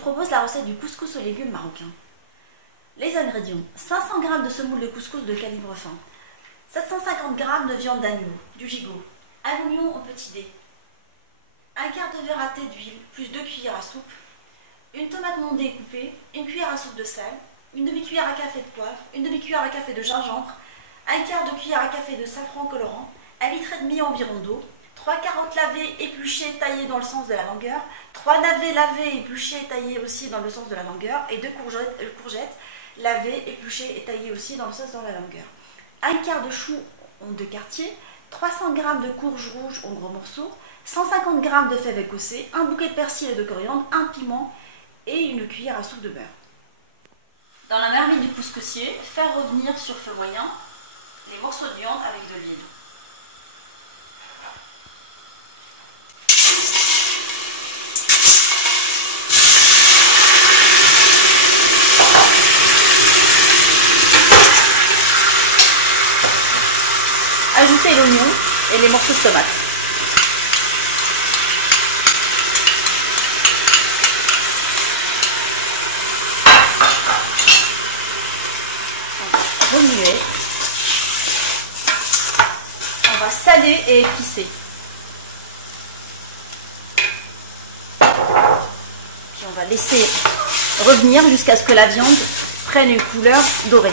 propose la recette du couscous aux légumes marocains. Les ingrédients: 500 g de semoule de couscous de calibre fin, 750 g de viande d'agneau, du gigot, un oignon au petit dé, un quart de verre à thé d'huile plus 2 cuillères à soupe, une tomate non découpée, une cuillère à soupe de sel, une demi-cuillère à café de poivre, une demi-cuillère à café de gingembre, un quart de cuillère à café de safran colorant, 1,5 litre environ d'eau, 3 carottes lavées, épluchées, taillées dans le sens de la longueur, 3 navets lavés, épluchés, taillés aussi dans le sens de la longueur, et 2 courgettes lavées, épluchées et taillées aussi dans le sens de la longueur. Un quart de chou de quartier, 300 g de courges rouges en gros morceaux, 150 g de fèves écossais, un bouquet de persil et de coriandre, un piment et une cuillère à soupe de beurre. Dans la marmite du couscoussier, faire revenir sur feu moyen les morceaux de viande avec de l'huile. Ajoutez l'oignon et les morceaux de tomate. Remuer. On va saler et épicer. Puis on va laisser revenir jusqu'à ce que la viande prenne une couleur dorée.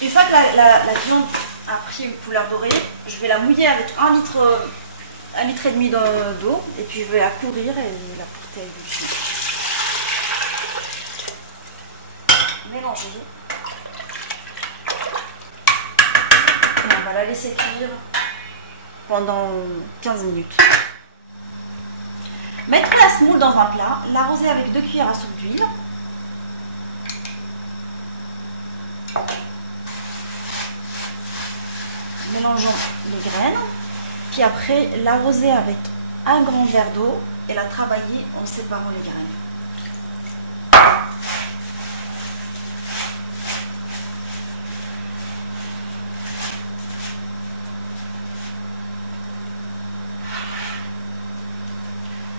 Une fois que la viande a pris une couleur dorée, je vais la mouiller avec 1,5 litre d'eau et puis je vais la couvrir et la porter à ébullition. Mélanger. Et on va la laisser cuire pendant 15 minutes. Mettre la semoule dans un plat, l'arroser avec 2 cuillères à soupe d'huile. Mélangeons les graines, puis après l'arroser avec un grand verre d'eau et la travailler en séparant les graines.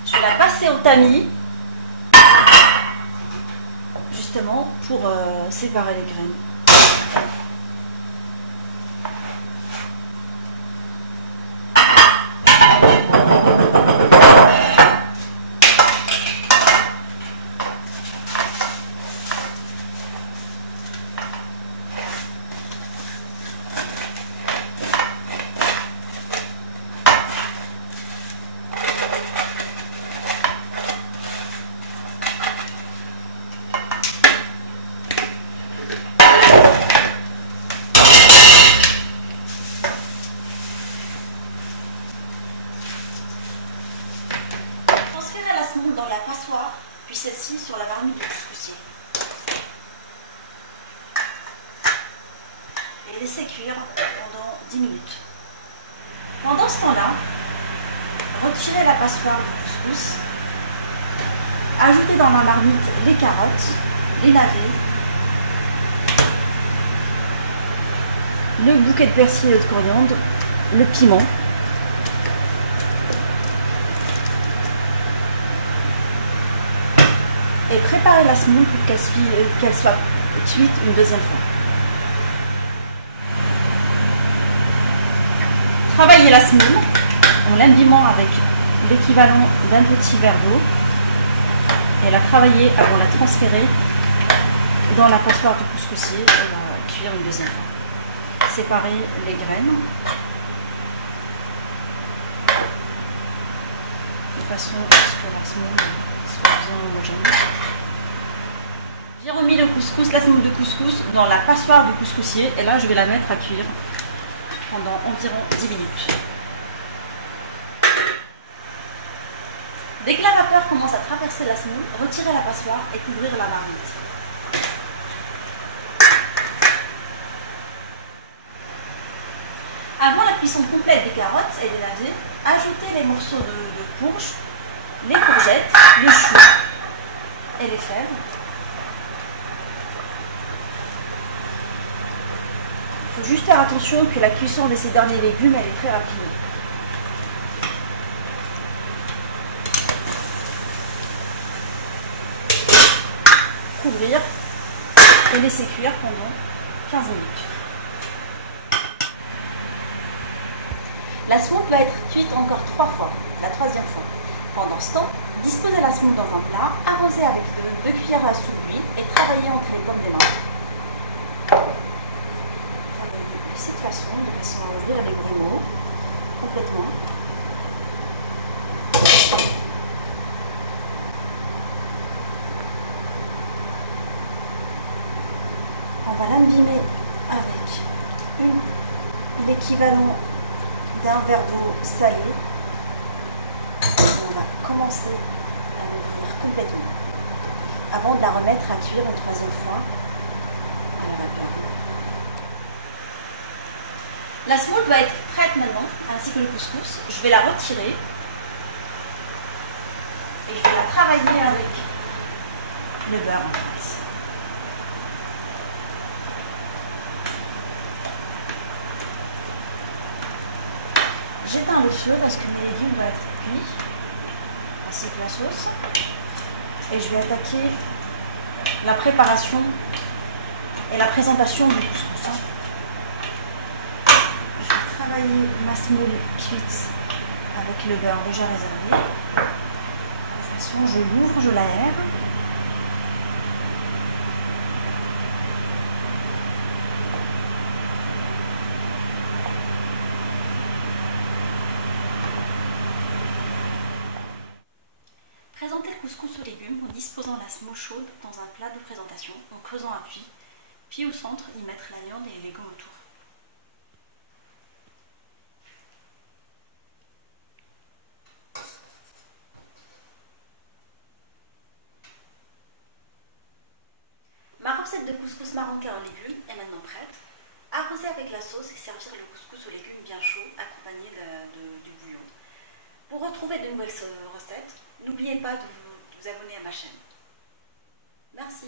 Je vais la passer au tamis, justement pour séparer les graines. Dans la passoire, puis celle-ci sur la marmite du couscoussier. Et laisser cuire pendant 10 minutes. Pendant ce temps-là, retirez la passoire du couscous, ajoutez dans la marmite les carottes, les navets, le bouquet de persil et de coriandre, le piment, et préparer la semoule pour qu'elle soit cuite une deuxième fois. Travaillez la semoule en l'imbibant avec l'équivalent d'un petit verre d'eau et la travailler avant de la transférer dans la passoire du couscoussier et la cuire une deuxième fois. Séparer les graines de façon à ce que la semoule soit bien homogène. J'ai remis le couscous, la semoule de couscous dans la passoire du couscoussier et là je vais la mettre à cuire pendant environ 10 minutes. Dès que la vapeur commence à traverser la semoule, retirez la passoire et couvrir la marmite. cuisson complète des carottes et des navets, ajoutez les morceaux de courge, les courgettes, les choux et les fèves. Il faut juste faire attention que la cuisson de ces derniers légumes elle est très rapide. Couvrir et laisser cuire pendant 15 minutes. La semoule va être cuite encore 3 fois, la 3e fois. Pendant ce temps, disposez la semoule dans un plat, arrosez avec 2 cuillères à soupe d'huile et travaillez entre les pommes des mains. Travaillez de cette façon, à ouvrir les grumeaux complètement. On va l'embimer avec l'équivalent d'un verre d'eau salée. On va commencer à l'ouvrir complètement avant de la remettre à cuire une 3e fois à la vapeur. La semoule doit être prête maintenant, ainsi que le couscous. Je vais la retirer et je vais la travailler avec le beurre en face. J'éteins le feu parce que mes légumes vont être cuits, ainsi que la sauce. Et je vais attaquer la préparation et la présentation du couscous. Je vais travailler ma semoule cuite avec le beurre déjà réservé. De toute façon, je l'ouvre, je l'aère. Présentez le couscous aux légumes en disposant la semoule chaude dans un plat de présentation, en creusant un puits, puis au centre y mettre la viande et les légumes autour. Ma recette de couscous marocain aux légumes est maintenant prête. Arroser avec la sauce et servir le couscous aux légumes bien chaud accompagné du bouillon. Pour retrouver de nouvelles recettes, n'oubliez pas de vous abonner à ma chaîne. Merci.